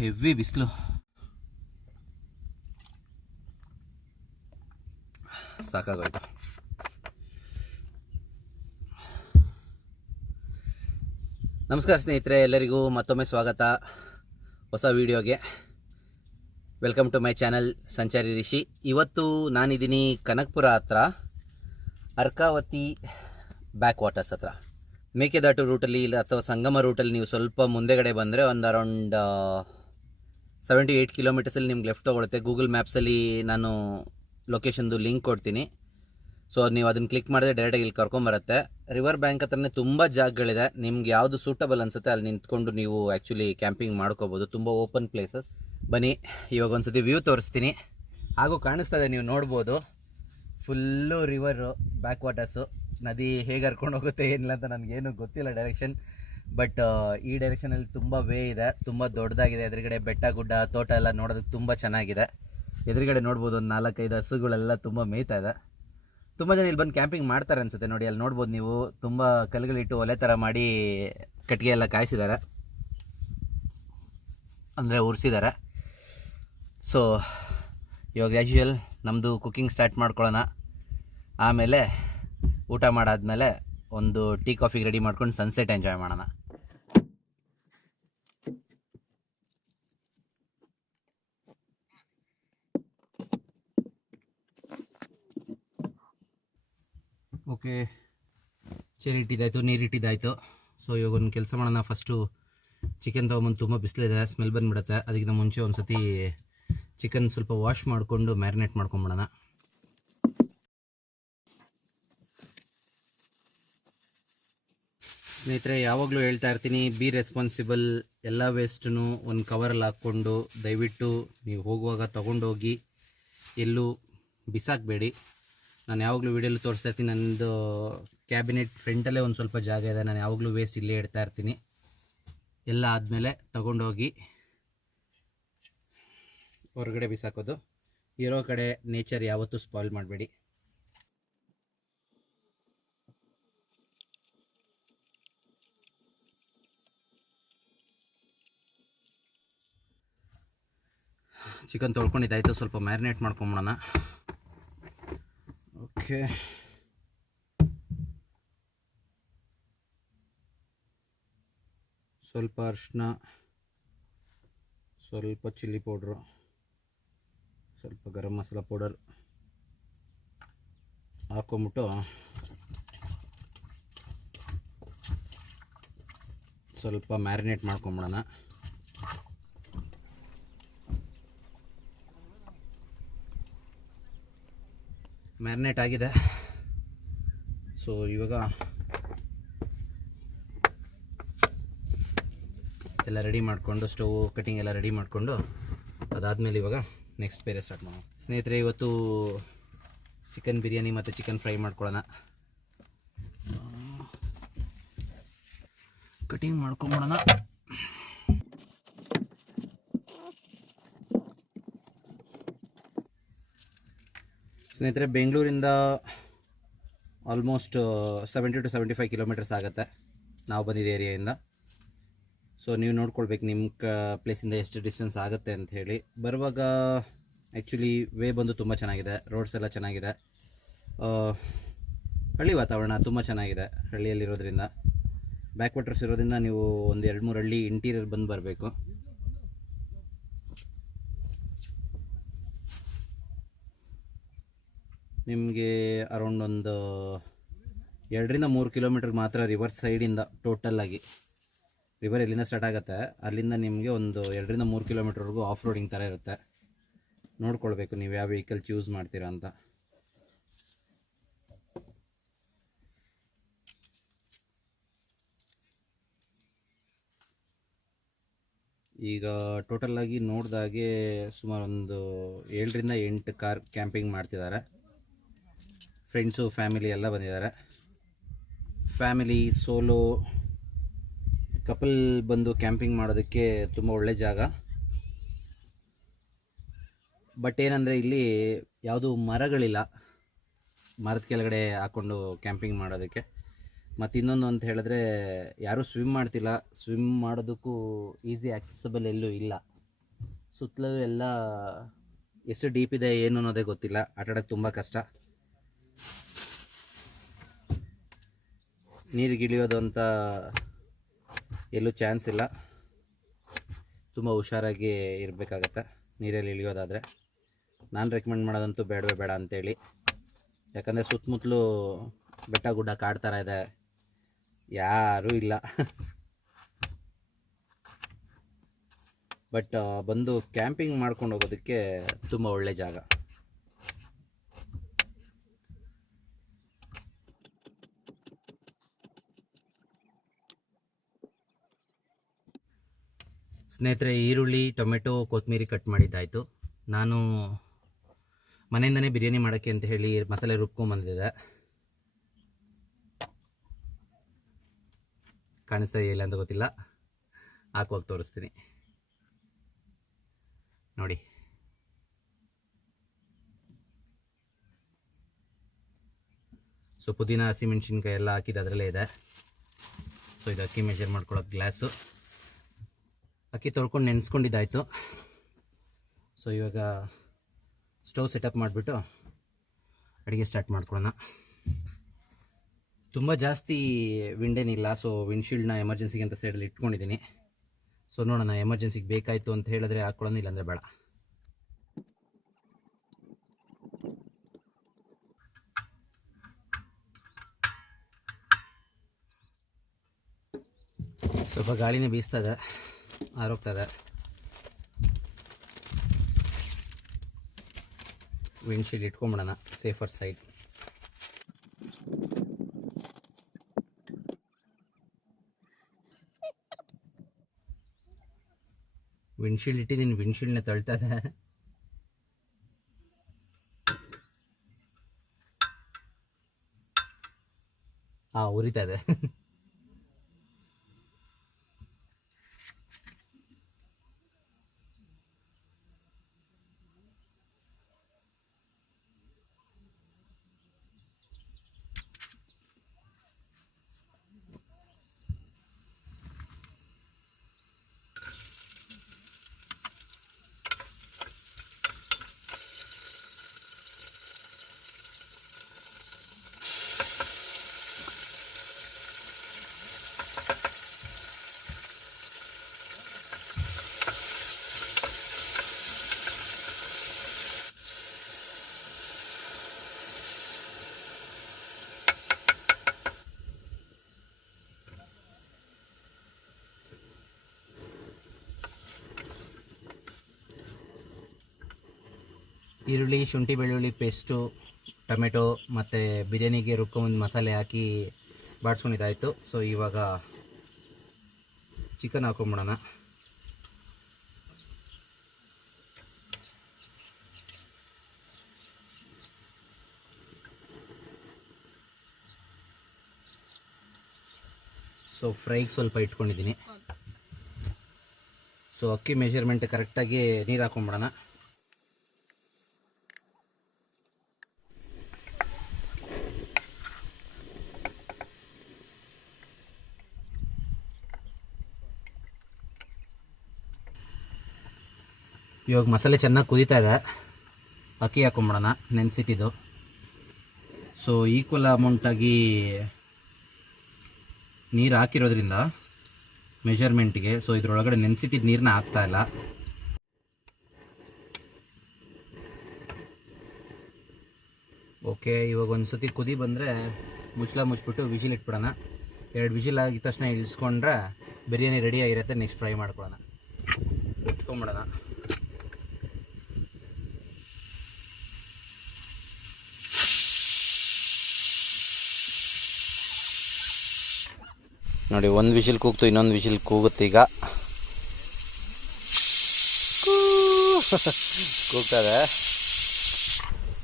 Heavy ಬಿಸಿಲು. ಸಾಕಾಗೋಯ್ತು. ನಮಸ್ಕಾರ ಸ್ನೇಹಿತರೆ, ಎಲ್ಲರಿಗೂ ಮತ್ತೊಮ್ಮೆ ಸ್ವಾಗತ ಹೊಸ ವಿಡಿಯೋಗೆ. ವೆಲ್ಕಮ್ ಟು ಮೈ ಚಾನಲ್ ಸಂಚಾರಿ ರಿಷಿ. ಇವತ್ತು ನಾನಿದ್ದೀನಿ ಕನಕಪುರ ಹತ್ರ, ಅರ್ಕಾವತಿ ಬ್ಯಾಕ್ ವಾಟರ್ಸ್ ಹತ್ರ. ಮೇಕೆದಾಟು ರೂಟಲ್ಲಿ ಇಲ್ಲ ಅಥವಾ ಸಂಗಮ ರೂಟಲ್ಲಿ ನೀವು ಸ್ವಲ್ಪ ಮುಂದೆಗಡೆ ಬಂದರೆ ಒಂದು ಅರೌಂಡ್ 78 ಕಿಲೋಮೀಟರ್ಸಲ್ಲಿ ನಿಮ್ಗೆ ಲೆಫ್ಟ್ ತೊಗೊಳುತ್ತೆ. ಗೂಗಲ್ ಮ್ಯಾಪ್ಸಲ್ಲಿ ನಾನು ಲೊಕೇಶನ್ದು ಲಿಂಕ್ ಕೊಡ್ತೀನಿ. ಸೊ ನೀವು ಅದನ್ನು ಕ್ಲಿಕ್ ಮಾಡಿದ್ರೆ ಡೈರೆಕ್ಟಾಗಿ ಇಲ್ಲಿ ಕರ್ಕೊಂಬರುತ್ತೆ. ರಿವರ್ ಬ್ಯಾಂಕ್ ಹತ್ರನೇ ತುಂಬ ಜಾಗಗಳಿದೆ. ನಿಮ್ಗೆ ಯಾವುದು ಸೂಟಬಲ್ ಅನಿಸುತ್ತೆ ಅಲ್ಲಿ ನಿಂತ್ಕೊಂಡು ನೀವು ಆ್ಯಕ್ಚುಲಿ ಕ್ಯಾಂಪಿಂಗ್ ಮಾಡ್ಕೋಬೋದು. ತುಂಬ ಓಪನ್ ಪ್ಲೇಸಸ್. ಬನ್ನಿ, ಇವಾಗ ಒಂದು ಸತಿ ವ್ಯೂ ತೋರಿಸ್ತೀನಿ. ಹಾಗೂ ಕಾಣಿಸ್ತದೆ, ನೀವು ನೋಡ್ಬೋದು, ಫುಲ್ಲು ರಿವರು, ಬ್ಯಾಕ್ ವಾಟರ್ಸು. ನದಿ ಹೇಗೆ ಹರ್ಕೊಂಡು ಹೋಗುತ್ತೆ ಏನಿಲ್ಲ ಅಂತ ನನಗೇನು ಗೊತ್ತಿಲ್ಲ ಡೈರೆಕ್ಷನ್. ಬಟ್ ಈ ಡೈರೆಕ್ಷನಲ್ಲಿ ತುಂಬ ವೇ ಇದೆ, ತುಂಬ ದೊಡ್ಡದಾಗಿದೆ. ಎದುರುಗಡೆ ಬೆಟ್ಟ ಗುಡ್ಡ ತೋಟ ಎಲ್ಲ ನೋಡೋದಕ್ಕೆ ತುಂಬ ಚೆನ್ನಾಗಿದೆ. ಎದುರುಗಡೆ ನೋಡ್ಬೋದು ಒಂದು 4-5 ಹಸುಗಳೆಲ್ಲ ತುಂಬ ಮೇಯ್ತಾ ಇದೆ. ತುಂಬ ಜನ ಇಲ್ಲಿ ಬಂದು ಕ್ಯಾಂಪಿಂಗ್ ಮಾಡ್ತಾರೆ ಅನಿಸುತ್ತೆ. ನೋಡಿ, ಅಲ್ಲಿ ನೋಡ್ಬೋದು ನೀವು, ತುಂಬ ಕಲ್ಲುಗಳಿಟ್ಟು ಒಲೆ ಥರ ಮಾಡಿ ಕಟ್ಟಿಗೆ ಎಲ್ಲ ಕಾಯಿಸಿದ್ದಾರೆ, ಅಂದರೆ ಉರಿಸಿದ್ದಾರೆ. ಸೊ ಇವಾಗ ಆ್ಯಸ್ ಯೂಶುವಲ್ ನಮ್ಮದು ಕುಕ್ಕಿಂಗ್ ಸ್ಟಾರ್ಟ್ ಮಾಡ್ಕೊಳ್ಳೋಣ. ಆಮೇಲೆ ಊಟ ಮಾಡಾದ್ಮೇಲೆ ಒಂದು ಟೀ ಕಾಫಿಗೆ ರೆಡಿ ಮಾಡ್ಕೊಂಡು ಸನ್ಸೆಟ್ ಎಂಜಾಯ್ ಮಾಡೋಣ. ಓಕೆ, ಚೇರ್ ಇಟ್ಟಿದ್ದಾಯಿತು, ನೀರು ಇಟ್ಟಿದ್ದಾಯಿತು. ಸೊ ಇವಾಗ ಒಂದು ಕೆಲಸ ಮಾಡೋಣ. ಫಸ್ಟು ಚಿಕನ್ ತೊಗೊಂಬಂದು, ತುಂಬ ಬಿಸಿಲಿದೆ, ಸ್ಮೆಲ್ ಬಂದುಬಿಡುತ್ತೆ. ಅದಕ್ಕಿಂತ ಮುಂಚೆ ಒಂದು ಸತಿ ಚಿಕನ್ ಸ್ವಲ್ಪ ವಾಶ್ ಮಾಡಿಕೊಂಡು ಮ್ಯಾರಿನೇಟ್ ಮಾಡ್ಕೊಂಬಿಡೋಣ. ಸ್ನೇಹಿತರೆ, ಯಾವಾಗಲೂ ಹೇಳ್ತಾ ಇರ್ತೀನಿ, ಬಿ ರೆಸ್ಪಾನ್ಸಿಬಲ್. ಎಲ್ಲ ವೇಸ್ಟನ್ನು ಒಂದು ಕವರಲ್ಲಿ ಹಾಕ್ಕೊಂಡು ದಯವಿಟ್ಟು ನೀವು ಹೋಗುವಾಗ ತೊಗೊಂಡೋಗಿ ಎಲ್ಲೂ ಬಿಸಾಕಬೇಡಿ. ನಾನು ಯಾವಾಗಲೂ ವೀಡಿಯೋಲಿ ತೋರಿಸ್ತಾ ಇರ್ತೀನಿ, ನನ್ನದು ಕ್ಯಾಬಿನೆಟ್ ಫ್ರಂಟಲ್ಲೇ ಒಂದು ಸ್ವಲ್ಪ ಜಾಗ ಇದೆ. ನಾನು ಯಾವಾಗಲೂ ವೇಸ್ಟ್ ಇಲ್ಲೇ ಇಡ್ತಾ ಇರ್ತೀನಿ. ಎಲ್ಲ ಆದಮೇಲೆ ತಗೊಂಡೋಗಿ ಹೊರಗಡೆ ಬಿಸಾಕೋದು. ಇರೋ ಕಡೆ ನೇಚರ್ ಯಾವತ್ತೂ ಸ್ಪಾಯ್ಲ್ ಮಾಡಬೇಡಿ. ಚಿಕನ್ ತೊಳ್ಕೊಂಡಿದ್ದಾಯಿತು, ಸ್ವಲ್ಪ ಮ್ಯಾರಿನೇಟ್ ಮಾಡ್ಕೊಂಬಿಡೋಣ. ಓಕೆ, ಸ್ವಲ್ಪ ಅರಿಶಿನ, ಸ್ವಲ್ಪ ಚಿಲ್ಲಿ ಪೌಡ್ರು, ಸ್ವಲ್ಪ ಗರಂ ಮಸಾಲ ಪೌಡರ್ ಹಾಕ್ಕೊಂಬಿಟ್ಟು ಸ್ವಲ್ಪ ಮ್ಯಾರಿನೇಟ್ ಮಾಡ್ಕೊಂಬಿಡೋಣ. ಮ್ಯಾರಿನೇಟ್ ಆಗಿದೆ. ಸೊ ಇವಾಗ ಎಲ್ಲ ರೆಡಿ ಮಾಡಿಕೊಂಡು, ಸ್ಟವ್ ಕಟ್ಟಿಂಗ್ ಎಲ್ಲ ರೆಡಿ ಮಾಡಿಕೊಂಡು, ಅದಾದಮೇಲೆ ಇವಾಗ ನೆಕ್ಸ್ಟ್ ಬೇರೆ ಸ್ಟಾರ್ಟ್ ಮಾಡೋಣ. ಸ್ನೇಹಿತರೆ, ಇವತ್ತು ಚಿಕನ್ ಬಿರಿಯಾನಿ ಮತ್ತು ಚಿಕನ್ ಫ್ರೈ ಮಾಡ್ಕೊಳ್ಳೋಣ. ಕಟಿಂಗ್ ಮಾಡ್ಕೊಂಬಿಡೋಣ. ಸ್ನೇಹಿತರೆ, ಬೆಂಗಳೂರಿಂದ ಆಲ್ಮೋಸ್ಟ್ 70 to 75 ಕಿಲೋಮೀಟರ್ಸ್ ಆಗುತ್ತೆ ನಾವು ಬಂದಿದ್ದ ಏರಿಯಾಯಿಂದ. ಸೊ ನೀವು ನೋಡ್ಕೊಳ್ಬೇಕು ನಿಮ್ಮ ಪ್ಲೇಸಿಂದ ಎಷ್ಟು ಡಿಸ್ಟೆನ್ಸ್ ಆಗುತ್ತೆ ಅಂತ ಹೇಳಿ. ಬರುವಾಗ ಆ್ಯಕ್ಚುಲಿ ವೇ ಬಂದು ತುಂಬ ಚೆನ್ನಾಗಿದೆ, ರೋಡ್ಸ್ ಎಲ್ಲ ಚೆನ್ನಾಗಿದೆ, ಹಳ್ಳಿ ವಾತಾವರಣ ತುಂಬ ಚೆನ್ನಾಗಿದೆ. ಹಳ್ಳಿಯಲ್ಲಿರೋದ್ರಿಂದ, ಬ್ಯಾಕ್ ವಾಟರ್ಸ್ ಇರೋದ್ರಿಂದ ನೀವು ಒಂದು 2-3 ಹಳ್ಳಿ ಇಂಟೀರಿಯರ್ ಬಂದು ಬರಬೇಕು. ನಿಮಗೆ ಅರೌಂಡ್ ಒಂದು 2-3 ಕಿಲೋಮೀಟ್ರ್ ಮಾತ್ರ ರಿವರ್ ಸೈಡಿಂದ ಟೋಟಲ್ಲಾಗಿ. ರಿವರ್ ಎಲ್ಲಿಂದ ಸ್ಟಾರ್ಟ್ ಆಗುತ್ತೆ ಅಲ್ಲಿಂದ ನಿಮಗೆ ಒಂದು 2-3 ಕಿಲೋಮೀಟ್ರ್ವರೆಗೂ ಆಫ್ ರೋಡಿಂಗ್ ಥರ ಇರುತ್ತೆ. ನೋಡ್ಕೊಳ್ಬೇಕು ನೀವು ಯಾವ ವೆಹಿಕಲ್ ಚೂಸ್ ಮಾಡ್ತೀರಾ ಅಂತ. ಈಗ ಟೋಟಲಾಗಿ ನೋಡಿದಾಗೆ ಸುಮಾರು ಒಂದು 7-8 ಕಾರ್ ಕ್ಯಾಂಪಿಂಗ್ ಮಾಡ್ತಿದ್ದಾರೆ. ಫ್ರೆಂಡ್ಸು, ಫ್ಯಾಮಿಲಿ ಎಲ್ಲ ಬಂದಿದ್ದಾರೆ. ಫ್ಯಾಮಿಲಿ, ಸೋಲೋ, ಕಪಲ್ ಬಂದು ಕ್ಯಾಂಪಿಂಗ್ ಮಾಡೋದಕ್ಕೆ ತುಂಬ ಒಳ್ಳೆ ಜಾಗ. ಬಟ್ ಏನಂದರೆ ಇಲ್ಲಿ ಯಾವುದೂ ಮರಗಳಿಲ್ಲ, ಮರದ ಕೆಳಗಡೆ ಹಾಕ್ಕೊಂಡು ಕ್ಯಾಂಪಿಂಗ್ ಮಾಡೋದಕ್ಕೆ. ಮತ್ತು ಇನ್ನೊಂದು ಅಂತ ಹೇಳಿದ್ರೆ, ಯಾರೂ ಸ್ವಿಮ್ ಮಾಡ್ತಿಲ್ಲ. ಸ್ವಿಮ್ ಮಾಡೋದಕ್ಕೂ ಈಸಿ ಆಕ್ಸೆಸಬಲ್ ಎಲ್ಲೂ ಇಲ್ಲ. ಸುತ್ತಲೂ ಎಲ್ಲ ಎಷ್ಟು ಡೀಪ್ ಇದೆ ಏನು ಅನ್ನೋದೇ ಗೊತ್ತಿಲ್ಲ. ಆಟಾಡೋಕ್ಕೆ ತುಂಬ ಕಷ್ಟ. ನೀರಿಗಿಳಿಯೋದು ಅಂತ ಎಲ್ಲೂ ಚಾನ್ಸ್ ಇಲ್ಲ. ತುಂಬ ಹುಷಾರಾಗಿ ಇರಬೇಕಾಗತ್ತೆ ನೀರಲ್ಲಿ ಇಳಿಯೋದಾದರೆ. ನಾನು ರೆಕಮೆಂಡ್ ಮಾಡೋದಂತೂ ಬೇಡವೇ ಬೇಡ ಅಂತೇಳಿ. ಯಾಕಂದರೆ ಸುತ್ತಮುತ್ತಲೂ ಬೆಟ್ಟ ಗುಡ್ಡ ಕಾಡು ಥರ ಇದೆ, ಯಾರೂ ಇಲ್ಲ. ಬಟ್ ಬಂದು ಕ್ಯಾಂಪಿಂಗ್ ಮಾಡ್ಕೊಂಡು ಹೋಗೋದಕ್ಕೆ ತುಂಬ ಒಳ್ಳೆ ಜಾಗ. ಸ್ನೇಹಿತರೆ, ಈರುಳ್ಳಿ, ಟೊಮೆಟೊ, ಕೊತ್ತಂಬರಿ ಕಟ್ ಮಾಡಿದ್ದಾಯಿತು. ನಾನು ಮನೆಯಿಂದನೇ ಬಿರಿಯಾನಿ ಮಾಡೋಕ್ಕೆ ಅಂತ ಹೇಳಿ ಮಸಾಲೆ ರುಬ್ಕೊಂಬಂದಿದ್ದೆ. ಕಾಣಿಸ್ತಾ ಇಲ್ಲ ಅಂತ ಗೊತ್ತಿಲ್ಲ, ಹಾಕುವಾಗ ತೋರಿಸ್ತೀನಿ ನೋಡಿ. ಸೊ ಪುದೀನ, ಹಸಿಮೆಣ್ಸಿನ್ಕಾಯಿ ಎಲ್ಲ ಹಾಕಿದ್ದು ಅದರಲ್ಲೇ ಇದೆ. ಸೊ ಇದು ಅಕ್ಕಿ ಮೆಜರ್ ಮಾಡ್ಕೊಳ್ಳೋದು ಗ್ಲಾಸು. ಅಕ್ಕಿ ತೊಳ್ಕೊಂಡು ನೆನೆಸ್ಕೊಂಡಿದ್ದಾಯಿತು. ಸೊ ಇವಾಗ ಸ್ಟವ್ ಸೆಟಪ್ ಮಾಡಿಬಿಟ್ಟು ಅಡುಗೆ ಸ್ಟಾರ್ಟ್ ಮಾಡ್ಕೊಳ್ಳೋಣ. ತುಂಬ ಜಾಸ್ತಿ ವಿಂಡೇನಿಲ್ಲ, ಸೊ ವಿಂಡ್ಶೀಲ್ಡ್ನ ಎಮರ್ಜೆನ್ಸಿಗೆ ಅಂತ ಸೈಡಲ್ಲಿ ಇಟ್ಕೊಂಡಿದ್ದೀನಿ. ಸೊ ನೋಡೋಣ, ಎಮರ್ಜೆನ್ಸಿಗೆ ಬೇಕಾಯಿತು ಅಂತ ಹೇಳಿದ್ರೆ ಹಾಕ್ಕೊಳ್ಳೋಣ, ಇಲ್ಲಾಂದರೆ ಬೇಡ. ಸ್ವಲ್ಪ ಗಾಳಿನೇ ಬೀಸ್ತದೆ, ಆರೋಗ್ತದೆ. ವಿಂಡ್ಶೀಲ್ಡ್ ಇಟ್ಕೊಂಬಿಡೋಣ ಸೇಫರ್ ಸೈಡ್. ವಿಂಡ್ಶೀಲ್ಡ್ ಇಟ್ಟಿದ್ದೀನಿ, ವಿಂಡ್ಶೀಲ್ಡ್ನ ತಳ್ತಾ ಇದೆ. ಉರಿತಾ ಇದೆ. ಈರುಳ್ಳಿ, ಶುಂಠಿ ಬೆಳ್ಳುಳ್ಳಿ ಪೇಸ್ಟು, ಟೊಮೆಟೊ ಮತ್ತು ಬಿರಿಯಾನಿಗೆ ರುಬ್ಕೊಂಬಂದು ಮಸಾಲೆ ಹಾಕಿ ಬಾಡಿಸ್ಕೊಂಡಿದ್ದಾಯಿತು. ಸೊ ಇವಾಗ ಚಿಕನ್ ಹಾಕೊಂಬಿಡೋಣ. ಸೊ ಫ್ರೈಗೆ ಸ್ವಲ್ಪ ಇಟ್ಕೊಂಡಿದ್ದೀನಿ. ಸೊ ಅಕ್ಕಿ ಮೆಜರ್ಮೆಂಟ್ ಕರೆಕ್ಟಾಗಿ ನೀರು ಹಾಕೊಂಬಿಡೋಣ. ಇವಾಗ ಮಸಾಲೆ ಚೆನ್ನಾಗಿ ಕುದೀತಾ ಇದೆ, ಅಕ್ಕಿ ಹಾಕೊಂಬಿಡೋಣ ನೆನೆಸಿಟ್ಟಿದ್ದು. ಸೊ ಈಕ್ವಲ್ ಅಮೌಂಟಾಗಿ ನೀರು ಹಾಕಿರೋದ್ರಿಂದ ಮೆಜರ್ಮೆಂಟಿಗೆ, ಸೊ ಇದರೊಳಗಡೆ ನೆನೆಸಿಟ್ಟಿದ್ದು ನೀರನ್ನ ಹಾಕ್ತಾ ಇಲ್ಲ. ಓಕೆ, ಇವಾಗ ಒಂದು ಸತಿ ಕುದಿ ಬಂದರೆ ಮುಚ್ಚಳ ಮುಚ್ಚಿಬಿಟ್ಟು ವಿಜಿಲ್ ಇಟ್ಬಿಡೋಣ. 2 ವಿಜಿಲ್ ಆಗಿದ ತಕ್ಷಣ ಇಳಿಸ್ಕೊಂಡ್ರೆ ಬಿರಿಯಾನಿ ರೆಡಿ ಆಗಿರುತ್ತೆ. ನೆಕ್ಸ್ಟ್ ಫ್ರೈ ಮಾಡ್ಕೊಳ್ಳೋಣ, ಉಚ್ಕೊಂಬಿಡೋಣ. ನೋಡಿ, ಒಂದು ವಿಜಿಲ್ ಕೂಗ್ತು, ಇನ್ನೊಂದು ವಿಜಿಲ್ ಕೂಗುತ್ತೆ. ಈಗ ಕೂಗ್ತದೆ.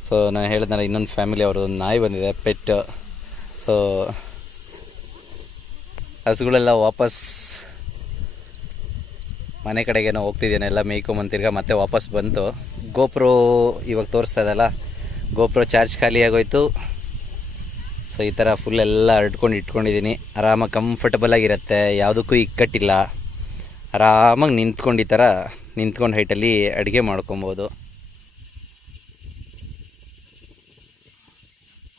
ಸೊ ನಾನು ಹೇಳಿದ್ನಲ್ಲ, ಇನ್ನೊಂದು ಫ್ಯಾಮಿಲಿ ಅವ್ರದ್ದು ನಾಯಿ ಬಂದಿದೆ, ಪೆಟ್. ಸೊ ಹಸುಗಳೆಲ್ಲ ವಾಪಸ್ ಮನೆ ಕಡೆಗೇನೋ ಹೋಗ್ತಿದ್ದೇನೆ, ಎಲ್ಲ ಮೇಯ್ಕೊಂಬಂತಿರ್ಗ ಮತ್ತೆ ವಾಪಸ್ ಬಂತು. ಗೋಪ್ರೋ ಇವಾಗ ತೋರಿಸ್ತಾ ಇದಲ್ಲ, ಗೋಪ್ರೋ ಚಾರ್ಜ್ ಖಾಲಿ ಆಗೋಯ್ತು. ಸೊ ಈ ಥರ ಫುಲ್ ಎಲ್ಲ ಹರಡ್ಕೊಂಡು ಇಟ್ಕೊಂಡಿದ್ದೀನಿ. ಆರಾಮಾಗಿ ಕಂಫರ್ಟಬಲ್ ಆಗಿರುತ್ತೆ, ಯಾವುದಕ್ಕೂ ಇಕ್ಕಟ್ಟಿಲ್ಲ. ಆರಾಮಾಗಿ ನಿಂತ್ಕೊಂಡು ಈ ಥರ ನಿಂತ್ಕೊಂಡು ಹೈಟಲ್ಲಿ ಅಡುಗೆ ಮಾಡ್ಕೊಬೋದು.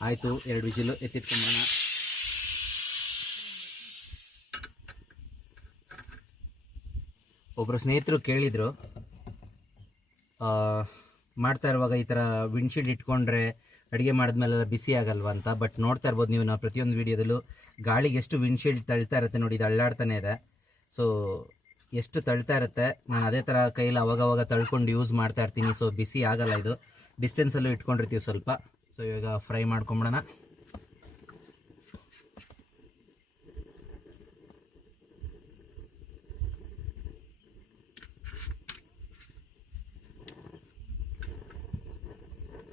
ಆಯಿತು, 2 ವಿಜಿಲು ಎತ್ತಿಟ್ಕೊಂಬೋಣ. ಒಬ್ಬರು ಸ್ನೇಹಿತರು ಕೇಳಿದರು, ಮಾಡ್ತಾ ಇರುವಾಗ ಈ ಥರ ವಿಂಡ್ಶೀಲ್ಡ್ ಇಟ್ಕೊಂಡ್ರೆ ಅಡುಗೆ ಮಾಡಿದ್ಮೇಲೆಲ್ಲ ಬಿಸಿ ಆಗಲ್ವಾ ಅಂತ. ಬಟ್ ನೋಡ್ತಾ ಇರ್ಬೋದು ನೀವು, ನಾವು ಪ್ರತಿಯೊಂದು ವೀಡಿಯೋದಲ್ಲೂ ಗಾಳಿಗೆ ಎಷ್ಟು ವಿಂಡ್ಶೀಲ್ಡ್ ತಳ್ತಾ ಇರುತ್ತೆ ನೋಡಿ, ಇದು ಅಳ್ಳಾಡ್ತಾನೆ ಇದೆ. ಸೊ ಎಷ್ಟು ತಳ್ತಾ ಇರುತ್ತೆ, ನಾನು ಅದೇ ಥರ ಕೈಯಲ್ಲಿ ಅವಾಗವಾಗ ತಳ್ಕೊಂಡು ಯೂಸ್ ಮಾಡ್ತಾ ಇರ್ತೀನಿ. ಸೊ ಬಿಸಿ ಆಗಲ್ಲ ಇದು, ಡಿಸ್ಟೆನ್ಸಲ್ಲೂ ಇಟ್ಕೊಂಡಿರ್ತೀವಿ ಸ್ವಲ್ಪ. ಸೊ ಇವಾಗ ಫ್ರೈ ಮಾಡ್ಕೊಂಬಿಡೋಣ.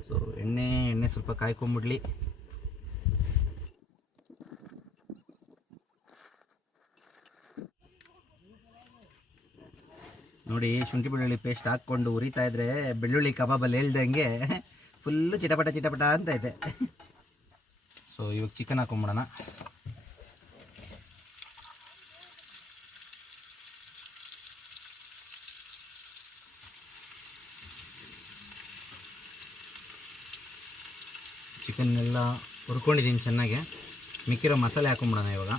ಸೊ ಎಣ್ಣೆ ಸ್ವಲ್ಪ ಕಾಯ್ಕೊಂಬಿಡ್ಲಿ. ನೋಡಿ, ಶುಂಠಿ ಬೆಳ್ಳುಳ್ಳಿ ಪೇಸ್ಟ್ ಹಾಕ್ಕೊಂಡು ಉರಿತಾ ಇದ್ರೆ ಬೆಳ್ಳುಳ್ಳಿ ಕಬಾಬಲ್ಲಿ ಹೇಳ್ದಂಗೆ ಫುಲ್ಲು ಚಿಟಪಟ ಅಂತ ಇದೆ. ಸೊ ಇವಾಗ ಚಿಕನ್ ಹಾಕೊಂಬಿಡೋಣ. ಚಿಕನ್ನೆಲ್ಲ ಹುರ್ಕೊಂಡಿದ್ದೀನಿ ಚೆನ್ನಾಗಿ. ಮಿಕ್ಕಿರೋ ಮಸಾಲೆ ಹಾಕೊಂಬಿಡೋಣ ಇವಾಗ.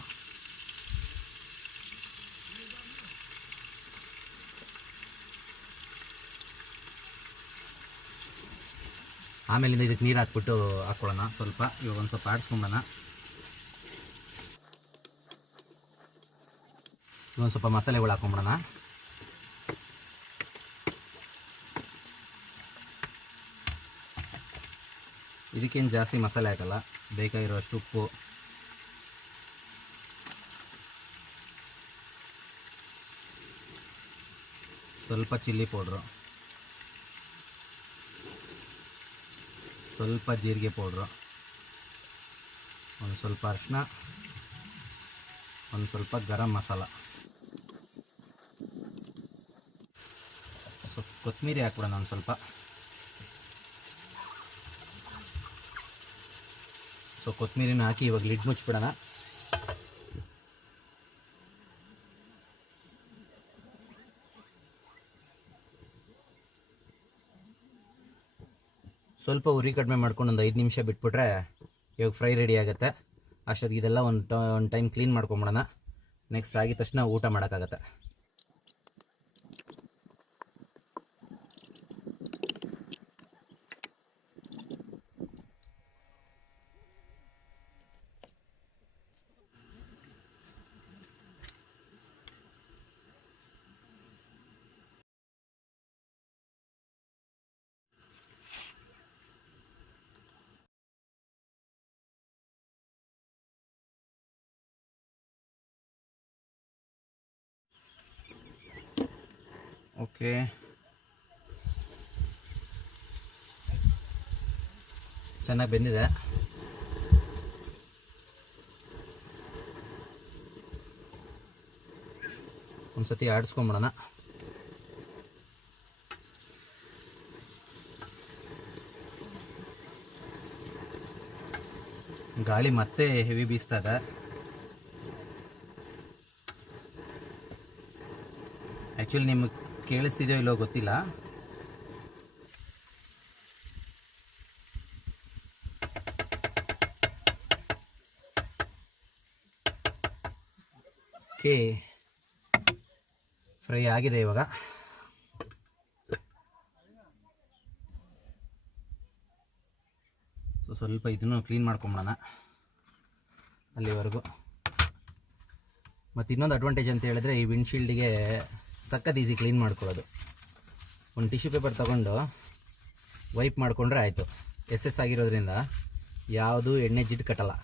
ಆಮೇಲಿಂದ ಇದಕ್ಕೆ ನೀರು ಹಾಕ್ಬಿಟ್ಟು ಹಾಕ್ಕೊಳ್ಳೋಣ ಸ್ವಲ್ಪ. ಇವಾಗ ಒಂದು ಸ್ವಲ್ಪ ಆಡಿಸ್ಕೊಂಬೋಣ. ಒಂದು ಸ್ವಲ್ಪ ಮಸಾಲೆಗಳು ಹಾಕೊಂಬಿಡೋಣ. ಇದಕ್ಕೇನು ಜಾಸ್ತಿ ಮಸಾಲೆ ಹಾಕಲ್ಲ, ಬೇಕಾಗಿರೋಷ್ಟು ಉಪ್ಪು, ಸ್ವಲ್ಪ ಚಿಲ್ಲಿ ಪೌಡ್ರು, ಸ್ವಲ್ಪ ಜೀರಿಗೆ ಪೌಡ್ರು, ಒಂದು ಸ್ವಲ್ಪ ಅರಿಶಿನ, ಒಂದು ಸ್ವಲ್ಪ ಗರಂ ಮಸಾಲ, ಸ್ವಲ್ಪ ಕೊತ್ತಂಬರಿ ಹಾಕ್ಬಿಡೋಣ ಒಂದು ಸ್ವಲ್ಪ. ಸೊ ಕೊತ್ತಂಬರಿನ ಹಾಕಿ ಇವಾಗ ಲಿಡ್ ಮುಚ್ಚಿಬಿಡೋಣ. ಸ್ವಲ್ಪ ಉರಿ ಕಡಿಮೆ ಮಾಡ್ಕೊಂಡು ಒಂದು 5 ನಿಮಿಷ ಬಿಟ್ಬಿಟ್ರೆ ಇವಾಗ ಫ್ರೈ ರೆಡಿ ಆಗುತ್ತೆ. ಅಷ್ಟೊತ್ತಿಗೆ ಇದೆಲ್ಲ ಒಂದು ಟೈಮ್ ಕ್ಲೀನ್ ಮಾಡ್ಕೊಂಬಿಡೋಣ. ನೆಕ್ಸ್ಟ್ ಆಗಿದ ತಕ್ಷಣ ಊಟ ಮಾಡೋಕ್ಕಾಗತ್ತೆ. ಓಕೆ, ಚೆನ್ನಾಗಿ ಬೆಂದಿದೆ. ಒಂದು ಸತಿ ಆಡಿಸ್ಕೊಂಬಿಡೋಣ. ಗಾಳಿ ಮತ್ತೆ ಹೆವಿ ಬೀಸ್ತಾ ಇದೆ. ಆ್ಯಕ್ಚುಲಿ ನಿಮಗೆ ಕೇಳಿಸ್ತಿದೆಯೋ ಇಲ್ಲೋ ಗೊತ್ತಿಲ್ಲ. ಓಕೆ, ಫ್ರೈ ಆಗಿದೆ ಇವಾಗ. ಸೊ ಸ್ವಲ್ಪ ಇದನ್ನು ಕ್ಲೀನ್ ಮಾಡ್ಕೊಂಬಿಡೋಣ ಅಲ್ಲಿವರೆಗೂ. ಮತ್ತು ಇನ್ನೊಂದು ಅಡ್ವಾಂಟೇಜ್ ಅಂತ ಹೇಳಿದ್ರೆ, ಈ ವಿಂಡ್ಶೀಲ್ಡಿಗೆ ಸಖತ್ ಈಸಿ ಕ್ಲೀನ್ ಮಾಡ್ಕೊಳ್ಳೋದು. ಒಂದು ಟಿಶ್ಯೂ ಪೇಪರ್ ತೊಗೊಂಡು ವೈಪ್ ಮಾಡಿಕೊಂಡ್ರೆ ಆಯಿತು. ಎಸ್ ಆಗಿರೋದ್ರಿಂದ ಯಾವುದು ಎಣ್ಣೆ ಜಿಡ್ಡು ಕಟ್ಟಲ್ಲ.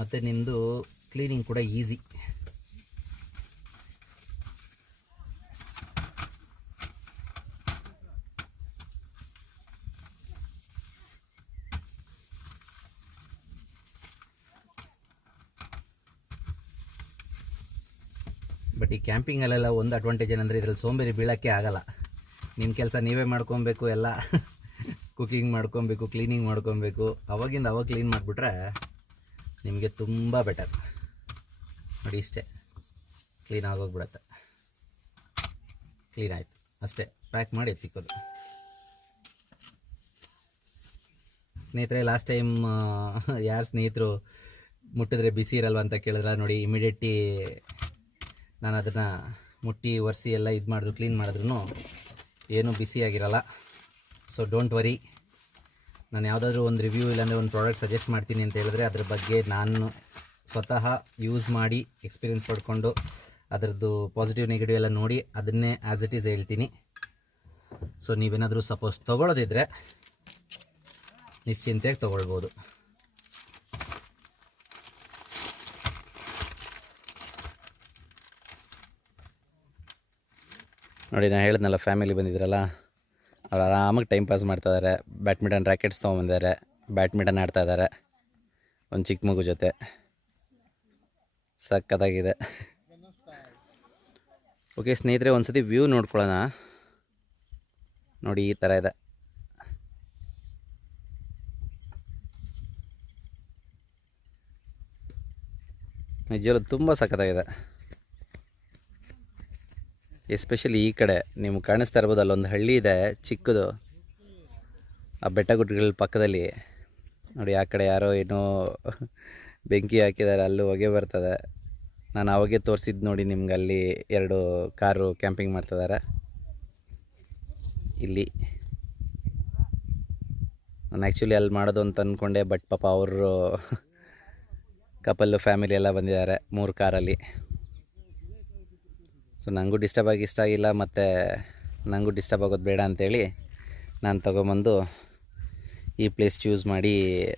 ಮತ್ತು ನಿಮ್ಮದು ಕ್ಲೀನಿಂಗ್ ಕೂಡ ಈಸಿ. ಬಟ್ ಈ ಕ್ಯಾಂಪಿಂಗಲ್ಲೆಲ್ಲ ಒಂದು ಅಡ್ವಾಂಟೇಜ್ ಏನಂದರೆ, ಇದರಲ್ಲಿ ಸೋಂಬೇರಿ ಬೀಳೋಕ್ಕೆ ಆಗಲ್ಲ. ನಿಮ್ಮ ಕೆಲಸ ನೀವೇ ಮಾಡ್ಕೊಬೇಕು, ಎಲ್ಲ ಕುಕಿಂಗ್ ಮಾಡ್ಕೊಬೇಕು, ಕ್ಲೀನಿಂಗ್ ಮಾಡ್ಕೊಬೇಕು. ಅವಾಗಿಂದ ಅವಾಗ ಕ್ಲೀನ್ ಮಾಡಿಬಿಟ್ರೆ ನಿಮಗೆ ತುಂಬ ಬೆಟರ್. ನೋಡಿ, ಇಷ್ಟೇ ಕ್ಲೀನ್ ಆಗೋಗ್ಬಿಡತ್ತೆ. ಕ್ಲೀನ್ ಆಯಿತು ಅಷ್ಟೇ, ಪ್ಯಾಕ್ ಮಾಡಿ ಎತ್ತಿಕ್ಕೋದು. ಸ್ನೇಹಿತರೆ, ಲಾಸ್ಟ್ ಟೈಮ್ ಯಾರು ಸ್ನೇಹಿತರು ಮುಟ್ಟಿದ್ರೆ ಬಿಸಿ ಇರಲ್ವ ಅಂತ ಕೇಳಿದ್ರೆ ನೋಡಿ, ಇಮಿಡಿಯೇಟ್ಲಿ ನಾನು ಅದನ್ನು ಮುಟ್ಟಿ ಒರೆಸಿ ಎಲ್ಲ ಇದು ಮಾಡಿದ್ರು, ಕ್ಲೀನ್ ಮಾಡಿದ್ರು ಏನೂ ಬಿಸಿಯಾಗಿರಲ್ಲ. So don't worry. ನಾನು ಯಾವುದಾದ್ರೂ ಒಂದು ರಿವ್ಯೂ ಇಲ್ಲಾಂದರೆ ಒಂದು ಪ್ರಾಡಕ್ಟ್ ಸಜೆಸ್ಟ್ ಮಾಡ್ತೀನಿ ಅಂತ ಹೇಳಿದ್ರೆ ಅದ್ರ ಬಗ್ಗೆ ನಾನು ಸ್ವತಃ ಯೂಸ್ ಮಾಡಿ ಎಕ್ಸ್ಪೀರಿಯೆನ್ಸ್ ಪಡ್ಕೊಂಡು ಅದರದ್ದು ಪಾಸಿಟಿವ್ ನೆಗೆಟಿವ್ ಎಲ್ಲ ನೋಡಿ ಅದನ್ನೇ ಆ್ಯಸ್ ಇಟ್ ಈಸ್ ಹೇಳ್ತೀನಿ. ಸೊ ನೀವೇನಾದರೂ ಸಪೋಸ್ ತೊಗೊಳ್ಳೋದಿದ್ದರೆ ನಿಶ್ಚಿಂತೆಯಾಗಿ ತೊಗೊಳ್ಬೋದು. ನೋಡಿ, ನಾನು ಹೇಳಿದ್ನಲ್ಲ, ಫ್ಯಾಮಿಲಿ ಬಂದಿದ್ರಲ್ಲ, ಅವ್ರು ಆರಾಮಾಗಿ ಟೈಮ್ ಪಾಸ್ ಮಾಡ್ತಾಯಿದ್ದಾರೆ. ಬ್ಯಾಡ್ಮಿಂಟನ್ ರ್ಯಾಕೆಟ್ಸ್ ತೊಗೊಂಬಂದಿದ್ದಾರೆ, ಬ್ಯಾಡ್ಮಿಂಟನ್ ಆಡ್ತಾಯಿದ್ದಾರೆ ಒಂದು ಚಿಕ್ಕ ಮಗು ಜೊತೆ. ಸಕ್ಕತ್ತಾಗಿದೆ. ಓಕೆ ಸ್ನೇಹಿತರೆ, ಒಂದು ಸತಿ ವ್ಯೂ ನೋಡ್ಕೊಳ್ಳೋಣ. ನೋಡಿ, ಈ ಥರ ಇದೆ. ನಿಜವೂ ತುಂಬ ಸಕ್ಕತ್ತಾಗಿದೆ. ಎಸ್ಪೆಷಲಿ ಈ ಕಡೆ ನಿಮ್ಗೆ ಕಾಣಿಸ್ತಾ ಇರ್ಬೋದು, ಅಲ್ಲೊಂದು ಹಳ್ಳಿ ಇದೆ ಚಿಕ್ಕದು, ಆ ಬೆಟ್ಟ ಗುಡ್ಡಗಳ ಪಕ್ಕದಲ್ಲಿ. ನೋಡಿ, ಆ ಕಡೆ ಯಾರೋ ಏನೋ ಬೆಂಕಿ ಹಾಕಿದ್ದಾರೆ, ಅಲ್ಲೂ ಹೊಗೆ ಬರ್ತದೆ. ನಾನು ಅವಾಗೆ ತೋರಿಸಿದ್ದು ನೋಡಿ ನಿಮ್ಗೆ, ಅಲ್ಲಿ 2 ಕಾರು ಕ್ಯಾಂಪಿಂಗ್ ಮಾಡ್ತಿದ್ದಾರೆ. ಇಲ್ಲಿ ನಾನು ಆ್ಯಕ್ಚುಲಿ ಅಲ್ಲಿ ಮಾಡೋದು ಅಂತ ಅಂದ್ಕೊಂಡೆ, ಬಟ್ ಪಾಪ ಅವರು ಕಪಲ್ಲು ಫ್ಯಾಮಿಲಿ ಎಲ್ಲ ಬಂದಿದ್ದಾರೆ 3 ಕಾರಲ್ಲಿ. ಸೊ ನನಗೂ ಡಿಸ್ಟರ್ಬ್ ಆಗಿ ಇಷ್ಟ ಆಗಿಲ್ಲ, ಮತ್ತು ನನಗೂ ಡಿಸ್ಟರ್ಬ್ ಆಗೋದು ಬೇಡ ಅಂಥೇಳಿ ನಾನು ತೊಗೊಂಬಂದು ಈ ಪ್ಲೇಸ್ ಚೂಸ್ ಮಾಡಿ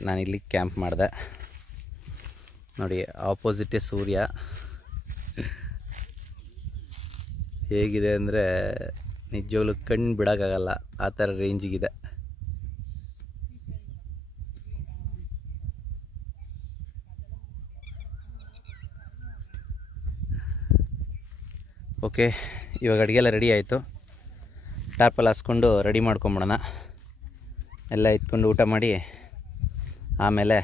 ನಾನಿಲ್ಲಿ ಕ್ಯಾಂಪ್ ಮಾಡಿದೆ. ನೋಡಿ, ಆಪೋಸಿಟೇ ಸೂರ್ಯ. ಹೇಗಿದೆ ಅಂದರೆ ನಿಜವಾಗ್ಲೂ ಕಣ್ಣು ಬಿಡೋಕ್ಕಾಗಲ್ಲ, ಆ ಥರ ರೇಂಜಿಗಿದೆ. ಓಕೆ, ಇವಾಗ ಅಡುಗೆ ಎಲ್ಲ ರೆಡಿ ಆಯಿತು. ಟ್ಯಾಪಲ್ಲಿ ಹಾಸ್ಕೊಂಡು ರೆಡಿ ಮಾಡ್ಕೊಂಬಿಡೋಣ. ಎಲ್ಲ ಇಟ್ಕೊಂಡು ಊಟ ಮಾಡಿ ಆಮೇಲೆ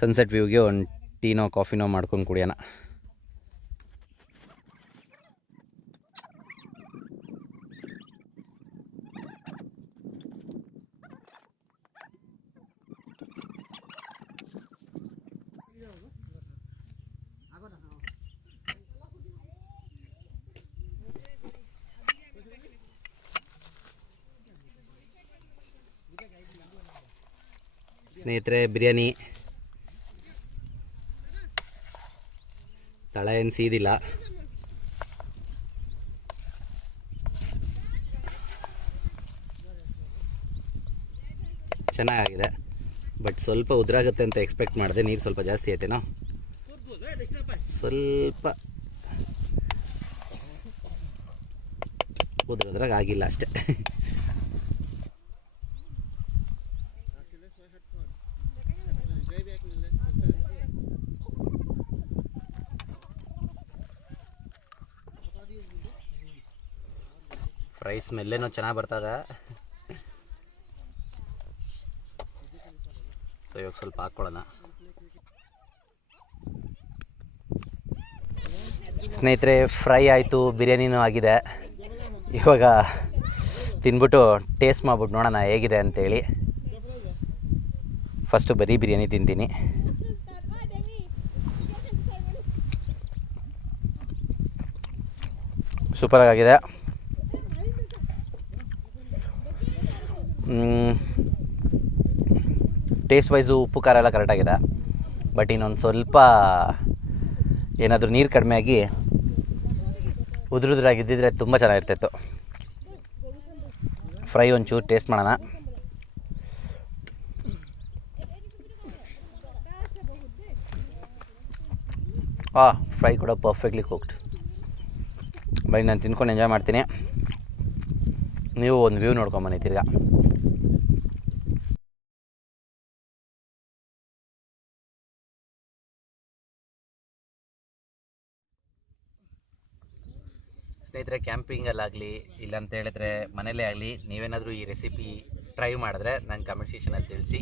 ಸನ್ಸೆಟ್ ವ್ಯೂಗೆ ಒಂದು ಟೀನೋ ಕಾಫಿನೋ ಮಾಡ್ಕೊಂಡು ಕುಡಿಯೋಣ. ಸ್ನೇಹಿತರೆ, ಬಿರಿಯಾನಿ ತಳ ಏನು ಸೀದಿಲ್ಲ. ಚೆನ್ನಾಗಿದೆ, ಬಟ್ ಸ್ವಲ್ಪ ಉದುರಾಗುತ್ತೆ ಅಂತ ಎಕ್ಸ್ಪೆಕ್ಟ್ ಮಾಡಿದೆ. ನೀರು ಸ್ವಲ್ಪ ಜಾಸ್ತಿ ಐತೆನೋ, ಸ್ವಲ್ಪ ಉದ್ರಾಗ ಆಗಿಲ್ಲ ಅಷ್ಟೆ. ಫ್ರೈ ಸ್ಮೆಲ್ಲೇನೋ ಚೆನ್ನಾಗಿ ಬರ್ತದೆ. ಸೊ ಇವಾಗ ಸ್ವಲ್ಪ ಹಾಕ್ಕೊಳ್ಳೋಣ. ಸ್ನೇಹಿತರೆ, ಫ್ರೈ ಆಯಿತು, ಬಿರಿಯಾನಿನೂ ಆಗಿದೆ. ಇವಾಗ ತಿಂದ್ಬಿಟ್ಟು ಟೇಸ್ಟ್ ಮಾಡ್ಬಿಟ್ಟು ನೋಡೋಣ ಹೇಗಿದೆ ಅಂತೇಳಿ. ಫಸ್ಟು ಬರೀ ಬಿರಿಯಾನಿ ತಿಂತೀನಿ. ಸೂಪರಾಗಿದೆ. ಟೇಸ್ಟ್ ವೈಸು ಉಪ್ಪು ಖಾರ ಎಲ್ಲ ಕರೆಕ್ಟಾಗಿದೆ. ಬಟ್ ಇನ್ನೊಂದು ಸ್ವಲ್ಪ ಏನಾದರೂ ನೀರು ಕಡಿಮೆ ಆಗಿ ಉದುರುದ್ರಾಗಿದ್ದಿದ್ರೆ ತುಂಬ ಚೆನ್ನಾಗಿರ್ತಿತ್ತು. ಫ್ರೈ ಒಂಚೂರು ಟೇಸ್ಟ್ ಮಾಡೋಣ. ಫ್ರೈ ಕೂಡ ಪರ್ಫೆಕ್ಟ್ಲಿ ಕುಕ್ಡ್. ಬರೀ ನಾನು ತಿನ್ಕೊಂಡು ಎಂಜಾಯ್ ಮಾಡ್ತೀನಿ. ನೀವು ಒಂದು ವ್ಯೂ ನೋಡ್ಕೊಂಬನ್ನಿ ತಿರ್ಗಾ. ಸ್ನೇಹಿತರೆ, ಕ್ಯಾಂಪಿಂಗಲ್ಲಾಗಲಿ ಇಲ್ಲಾಂತ ಹೇಳಿದ್ರೆ ಮನೇಲೇ ಆಗಲಿ, ನೀವೇನಾದರೂ ಈ ರೆಸಿಪಿ ಟ್ರೈ ಮಾಡಿದ್ರೆ ನಂಗೆ ಕಮೆಂಟ್ ಸೆಕ್ಷನಲ್ಲಿ ತಿಳಿಸಿ.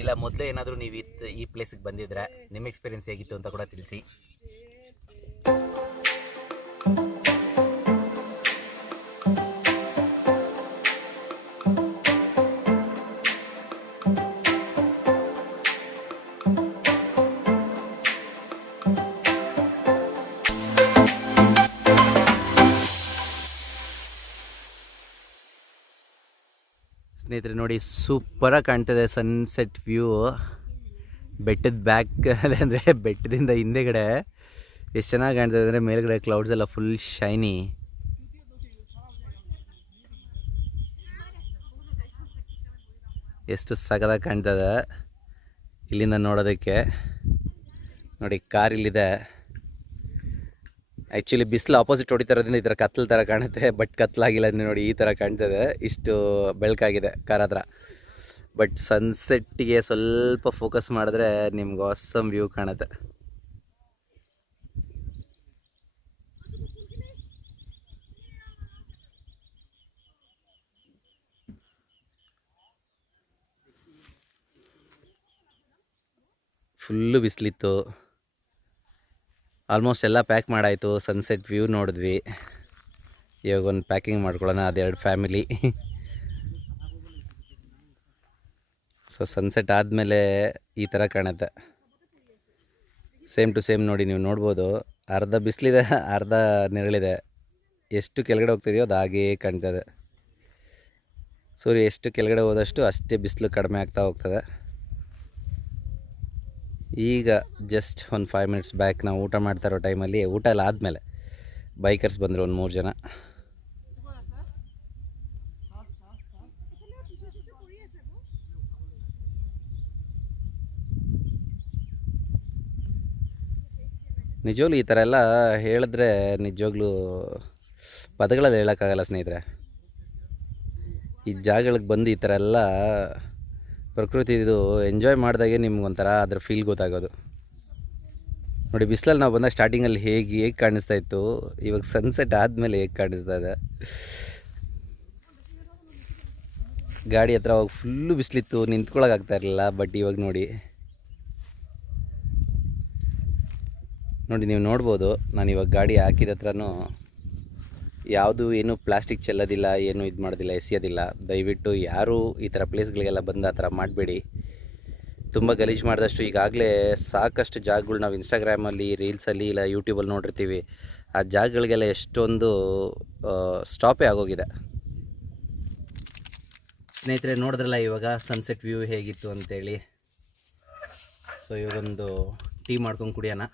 ಇಲ್ಲ ಮೊದಲೇ ಏನಾದರೂ ನೀವು ಈ ಪ್ಲೇಸಿಗೆ ಬಂದಿದ್ರೆ ನಿಮ್ಮ ಎಕ್ಸ್ಪೀರಿಯೆನ್ಸ್ ಹೇಗಿತ್ತು ಅಂತ ಕೂಡ ತಿಳಿಸಿ. ಸ್ನೇಹಿತರೆ ನೋಡಿ, ಸೂಪರಾಗಿ ಕಾಣ್ತದೆ ಸನ್ಸೆಟ್ ವ್ಯೂ. ಬೆಟ್ಟದ ಬ್ಯಾಕ್ ಅಂದರೆ ಬೆಟ್ಟದಿಂದ ಹಿಂದೆಗಡೆ ಎಷ್ಟು ಚೆನ್ನಾಗಿ ಕಾಣ್ತದೆ ಅಂದರೆ ಮೇಲ್ಗಡೆ ಕ್ಲೌಡ್ಸ್ ಎಲ್ಲ ಫುಲ್ ಶೈನಿ. ಎಷ್ಟು ಸಖತ್ತಾಗಿ ಕಾಣ್ತದೆ ಇಲ್ಲಿಂದ ನೋಡೋದಕ್ಕೆ. ನೋಡಿ ಕಾರ್ ಇಲ್ಲಿದೆ. ಆ್ಯಕ್ಚುಲಿ ಬಿಸಿಲು ಆಪೋಸಿಟ್ ಹೊಡಿತಾ ಇರೋದ್ರಿಂದ ಈ ಥರ ಕತ್ಲು ಥರ ಕಾಣುತ್ತೆ, ಬಟ್ ಕತ್ಲಾಗಿಲ್ಲ. ನೋಡಿ ಈ ಥರ ಕಾಣ್ತದೆ, ಇಷ್ಟು ಬೆಳಕಾಗಿದೆ ಕಾರ್ ಹತ್ರ. ಬಟ್ ಸನ್ಸೆಟ್ಟಿಗೆ ಸ್ವಲ್ಪ ಫೋಕಸ್ ಮಾಡಿದ್ರೆ ನಿಮ್ಗೆ ಆಸಮ್ ವ್ಯೂ ಕಾಣುತ್ತೆ. ಫುಲ್ಲು ಬಿಸಿಲಿತ್ತು. ಆಲ್ಮೋಸ್ಟ್ ಎಲ್ಲ ಪ್ಯಾಕ್ ಮಾಡಾಯಿತು. ಸನ್ಸೆಟ್ ವ್ಯೂ ನೋಡಿದ್ವಿ. ಇವಾಗ ಒಂದು ಪ್ಯಾಕಿಂಗ್ ಮಾಡ್ಕೊಳ್ಳೋಣ, ಅದೆರಡು ಫ್ಯಾಮಿಲಿ. ಸೊ ಸನ್ಸೆಟ್ ಆದಮೇಲೆ ಈ ಥರ ಕಾಣುತ್ತೆ. ಸೇಮ್ ಟು ಸೇಮ್ ನೋಡಿ, ನೀವು ನೋಡ್ಬೋದು. ಅರ್ಧ ಬಿಸಿಲಿದೆ, ಅರ್ಧ ನೆರಳಿದೆ. ಎಷ್ಟು ಕೆಳಗಡೆ ಹೋಗ್ತಿದೆಯೋ ಅದು ಹಾಗೇ ಕಾಣ್ತದೆ. ಸೂರ್ಯ ಎಷ್ಟು ಕೆಳಗಡೆ ಹೋದಷ್ಟು ಅಷ್ಟೇ ಬಿಸಿಲು ಕಡಿಮೆ ಆಗ್ತಾ ಹೋಗ್ತದೆ. ಈಗ ಜಸ್ಟ್ ಒಂದು 5 ಮಿನಿಟ್ಸ್ ಬ್ಯಾಕ್ ನಾವು ಊಟ ಮಾಡ್ತಾ ಇರೋ ಟೈಮಲ್ಲಿ, ಊಟ ಎಲ್ಲ ಆದಮೇಲೆ ಬೈಕರ್ಸ್ ಬಂದರು ಒಂದು 3 ಜನ. ನಿಜವಾಗ್ಲೂ ಈ ಥರ ಎಲ್ಲ ಹೇಳಿದ್ರೆ ನಿಜವಾಗ್ಲೂ ಪದಗಳಲ್ಲಿ ಹೇಳೋಕ್ಕಾಗಲ್ಲ ಸ್ನೇಹಿತರೆ. ಈ ಜಾಗಗಳಿಗೆ ಬಂದು ಈ ಥರ ಎಲ್ಲ ಪ್ರಕೃತಿದು ಎಂಜಾಯ್ ಮಾಡಿದಾಗೆ ನಿಮ್ಗೊಂಥರ ಅದ್ರ ಫೀಲ್ ಗೊತ್ತಾಗೋದು. ನೋಡಿ, ಬಿಸಿಲಲ್ಲಿ ನಾವು ಬಂದಾಗ ಸ್ಟಾರ್ಟಿಂಗಲ್ಲಿ ಹೇಗೆ ಕಾಣಿಸ್ತಾ ಇತ್ತು, ಇವಾಗ ಸನ್ಸೆಟ್ ಆದಮೇಲೆ ಹೇಗೆ ಕಾಣಿಸ್ತಾ ಇದೆ. ಗಾಡಿ ಹತ್ರ ಅವಾಗ ಫುಲ್ಲು ಬಿಸಿಲಿತ್ತು, ನಿಂತ್ಕೊಳ್ಳೋಕ್ಕಾಗ್ತಾ ಇರಲಿಲ್ಲ. ಬಟ್ ಇವಾಗ ನೋಡಿ ನೀವು ನೋಡ್ಬೋದು. ನಾನು ಇವಾಗ ಗಾಡಿ ಹಾಕಿದ ಹತ್ರನೂ ಯಾವುದು ಏನು ಪ್ಲಾಸ್ಟಿಕ್ ಚೆಲ್ಲೋದಿಲ್ಲ, ಏನು ಇದು ಮಾಡೋದಿಲ್ಲ, ಎಸೆಯೋದಿಲ್ಲ. ದಯವಿಟ್ಟು ಯಾರೂ ಈ ಥರ ಪ್ಲೇಸ್ಗಳಿಗೆಲ್ಲ ಬಂದು ಆ ಥರ ಮಾಡಬೇಡಿ. ತುಂಬ ಗಲೀಜು ಮಾಡಿದಷ್ಟು ಈಗಾಗಲೇ ಸಾಕಷ್ಟು ಜಾಗಗಳು ನಾವು ಇನ್ಸ್ಟಾಗ್ರಾಮಲ್ಲಿ, ರೀಲ್ಸಲ್ಲಿ, ಇಲ್ಲ ಯೂಟ್ಯೂಬಲ್ಲಿ ನೋಡಿರ್ತೀವಿ. ಆ ಜಾಗಗಳಿಗೆಲ್ಲ ಎಷ್ಟೊಂದು ಸ್ಟಾಪೇ ಆಗೋಗಿದೆ. ಸ್ನೇಹಿತರೆ ನೋಡಿದ್ರಲ್ಲ ಇವಾಗ ಸನ್ಸೆಟ್ ವ್ಯೂ ಹೇಗಿತ್ತು ಅಂತೇಳಿ. ಸೊ ಇವಾಗೊಂದು ಟೀ ಮಾಡ್ಕೊಂಡು ಕುಡಿಯೋಣ.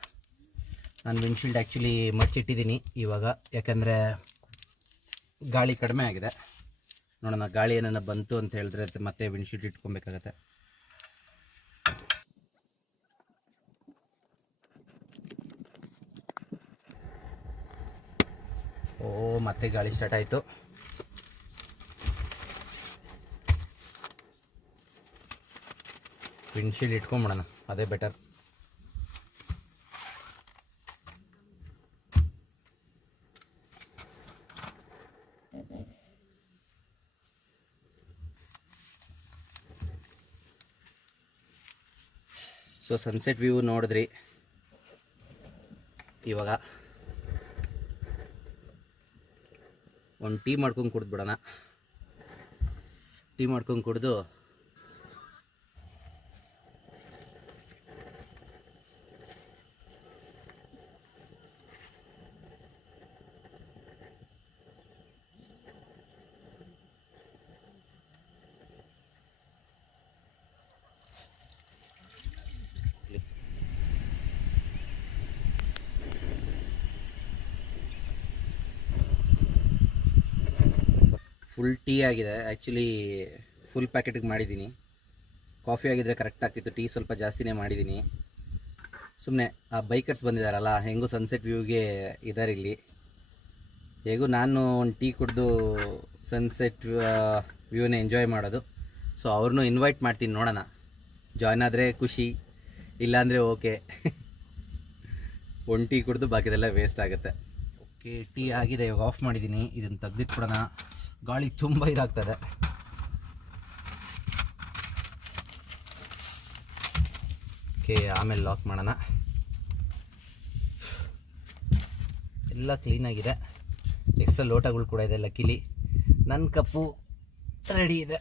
ನಾನು ವಿಂಡ್ಶೀಲ್ಡ್ ಆ್ಯಕ್ಚುಲಿ ಮಚ್ಚಿಟ್ಟಿದ್ದೀನಿ ಇವಾಗ, ಯಾಕಂದರೆ ಗಾಳಿ ಕಡಿಮೆ ಆಗಿದೆ. ನೋಡೋಣ, ಗಾಳಿ ಏನಾರ ಬಂತು ಅಂತ ಹೇಳಿದ್ರೆ ಮತ್ತೆ ವಿಂಡ್ಶೀಲ್ಡ್ ಇಟ್ಕೊಬೇಕಾಗತ್ತೆ. ಮತ್ತೆ ಗಾಳಿ ಸ್ಟಾರ್ಟ್ ಆಯಿತು. ವಿಂಡ್ಶೀಲ್ಡ್ ಇಟ್ಕೊಂಬಿಡೋಣ, ಅದೇ ಬೆಟರ್. ಸೊ ಸನ್ಸೆಟ್ ವ್ಯೂ ನೋಡಿದ್ರಿ. ಇವಾಗ ಒಂದು ಟೀ ಮಾಡ್ಕೊಂಡು ಕುಡಿದ್ಬಿಡೋಣ. ಟೀ ಮಾಡ್ಕೊಂಡು ಕುಡಿದು ಫುಲ್ ಟೀ ಆಗಿದೆ. ಆ್ಯಕ್ಚುಲಿ ಫುಲ್ ಪ್ಯಾಕೆಟಿಗೆ ಮಾಡಿದ್ದೀನಿ. ಕಾಫಿ ಆಗಿದ್ದರೆ ಕರೆಕ್ಟ್ ಆಗ್ತಿತ್ತು. ಟೀ ಸ್ವಲ್ಪ ಜಾಸ್ತಿನೇ ಮಾಡಿದ್ದೀನಿ. ಸುಮ್ಮನೆ ಆ ಬೈಕರ್ಸ್ ಬಂದಿದ್ದಾರಲ್ಲ, ಹೆಂಗೂ ಸನ್ಸೆಟ್ ವ್ಯೂಗೆ ಇದ್ದಾರೆ ಇಲ್ಲಿ. ಹೇಗೂ ನಾನು ಒಂದು ಟೀ ಕುಡಿದು ಸನ್ಸೆಟ್ ವ್ಯೂನ ಎಂಜಾಯ್ ಮಾಡೋದು. ಸೊ ಅವ್ರನ್ನೂ ಇನ್ವೈಟ್ ಮಾಡ್ತೀನಿ, ನೋಡೋಣ. ಜಾಯ್ನ್ ಆದರೆ ಖುಷಿ, ಇಲ್ಲಾಂದರೆ ಓಕೆ. ಒಂದು ಟೀ ಕುಡಿದು ಬಾಕಿದೆಲ್ಲ ವೇಸ್ಟ್ ಆಗುತ್ತೆ. ಓಕೆ, ಟೀ ಆಗಿದೆ. ಇವಾಗ ಆಫ್ ಮಾಡಿದ್ದೀನಿ. ಇದನ್ನು ತೆಗೆದಿಟ್ಬಿಡೋಣ. ಗಾಳಿ ತುಂಬ ಇದಾಗ್ತದೆ. ಓಕೆ, ಆಮೇಲೆ ಲಾಕ್ ಮಾಡೋಣ. ಎಲ್ಲ ಕ್ಲೀನಾಗಿದೆ. ಎಕ್ಸ್ಟ್ರಾ ಲೋಟಗಳು ಕೂಡ ಇದೆ. ಲಕ್ಕಿಲಿ ನನ್ನ ಕಪ್ಪು ರೆಡಿ ಇದೆ.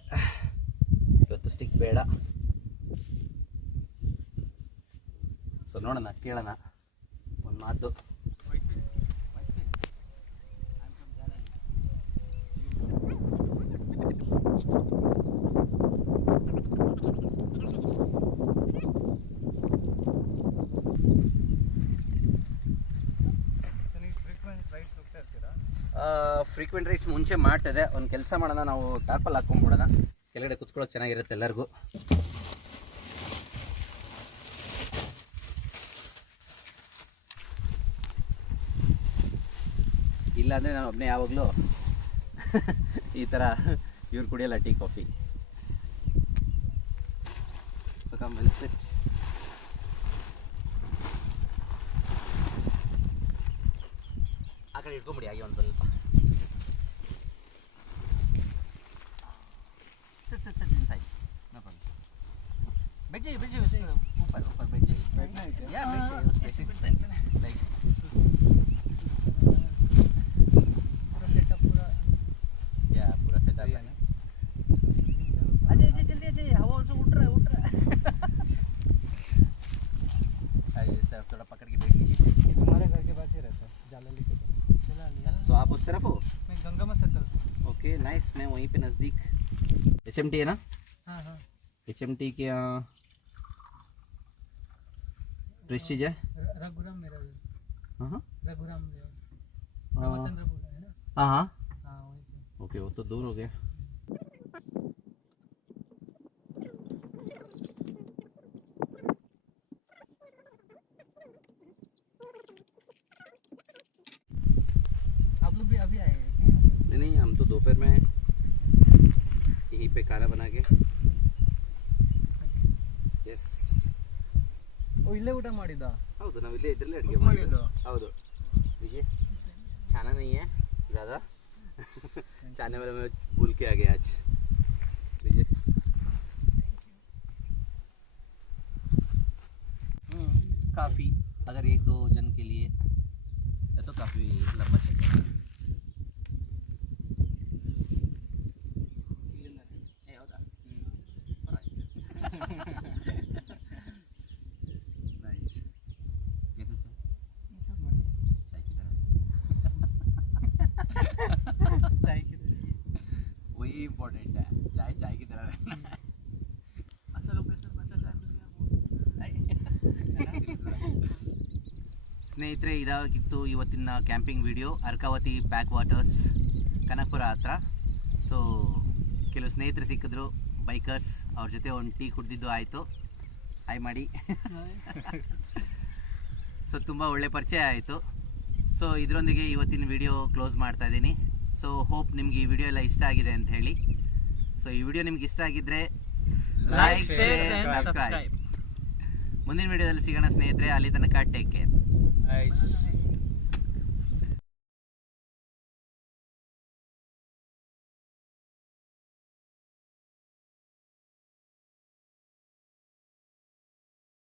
ಇವತ್ತು ಸ್ಟಿಕ್ ಬೇಡ. ಸೊ ನೋಡೋಣ, ಕೇಳೋಣ ಒಂದು ಮಾತು. ಫ್ರೀಕ್ವೆಂಟ್ ರೈಡ್ಸ್ ಮುಂಚೆ ಮಾಡ್ತಿದ್ದೆ. ಒಂದು ಕೆಲಸ ಮಾಡೋಣ, ನಾವು ಟಾರ್ಪಲ್ ಹಾಕ್ಕೊಂಡ್ಬಿಡೋಣ, ಕೆಳಗಡೆ ಕುತ್ಕೊಳ್ಳೋಕೆ ಚೆನ್ನಾಗಿರುತ್ತೆ ಎಲ್ಲರಿಗೂ. ಇಲ್ಲಾಂದರೆ ನಾನು ಒಬ್ಬನೇ ಯಾವಾಗಲೂ ಈ ಥರ ಇವ್ರು ಕುಡಿಯಲ್ಲ ಟೀ ಕಾಫಿ. ಆ ಕಡೆ ಇಟ್ಕೊಂಬಿಡಿ ಹಾಗೆ ಒಂದು ಸ್ವಲ್ಪ. sit inside. No problem. बैठ जाइए ऊपर बैठ जाइए. बैठना है क्या? बैठ जाइए उस पे. लाइक पूरा सेटअप पूरा सेटअप है ना. अजय जल्दी अजय, हवा जो उठ रहा है. आइए इस तरफ थोड़ा पकड़ के बैठ लीजिए. तुम्हारे घर के पास ही रहता है, जालाली के पास. तो आप उस तरफ हो? मैं गंगा में सेटल. Okay nice. मैं वहीं पे नज़दीक. HMT है ना? हाँ. HMT के यहाँ प्रेस्टीज है. रघुराम मेरा. हाँ रघुराम रामचंद्रपुर है ना. हाँ ओके, वो तो दूर हो गया. आप लोग भी अभी आए हैं क्या? नहीं, हम तो दोपहर में यहीं पे खाना बना के. ಎಸ್. ಇಲ್ಲೇ ಊಟ ಮಾಡಿದ್ದ? ಹೌದು, ನಾವು ಇಲ್ಲೇ ಇದ್ರಲ್ಲೇ ಅಡುಗೆ ಮಾಡಿದ್ದು. ಹೌದು देखिए खाना नहीं है ज़्यादा. खाने वाले में भूल के आ गया आज. लीजिए. काफ़ी अगर 1-2 जन के लिए है तो काफ़ी लंबा चलेगा. वही इम्पोर्टेंट है, चाय की तरह रहना है. अच्छा लोकेशन अच्छा चाय मिल गया. ಸ್ನೇಹಿತರೆ, ಇದಾಗಿತ್ತು ಇವತ್ತಿನ camping video. Arkavathi back waters Kanakapura ಹತ್ರ. ಸೊ ಕೆಲವು ಸ್ನೇಹಿತರು ಸಿಕ್ಕಿದ್ರು, ಬೈಕರ್ಸ್. ಅವ್ರ ಜೊತೆ ಒಂದು ಟೀ ಕುಡಿದಿದ್ದು ಆಯಿತು. ಹಾಯ್ ಮಾಡಿ. ಸೊ ತುಂಬ ಒಳ್ಳೆ ಪರಿಚಯ ಆಯಿತು. ಸೊ ಇದರೊಂದಿಗೆ ಇವತ್ತಿನ ವಿಡಿಯೋ ಕ್ಲೋಸ್ ಮಾಡ್ತಾ ಇದ್ದೀನಿ. ಸೊ ಹೋಪ್ ನಿಮ್ಗೆ ಈ ವಿಡಿಯೋ ಎಲ್ಲ ಇಷ್ಟ ಆಗಿದೆ ಅಂತ ಹೇಳಿ. ಸೊ ಈ ವಿಡಿಯೋ ನಿಮ್ಗೆ ಇಷ್ಟ ಆಗಿದ್ರೆ ಲೈಕ್, ಶೇರ್, ಸಬ್ಸ್ಕ್ರೈಬ್. ಮುಂದಿನ ವಿಡಿಯೋದಲ್ಲಿ ಸಿಗೋಣ ಸ್ನೇಹಿತರೆ. ಅಲ್ಲಿ ತನಕ ಟೇಕ್ ಕೇರ್.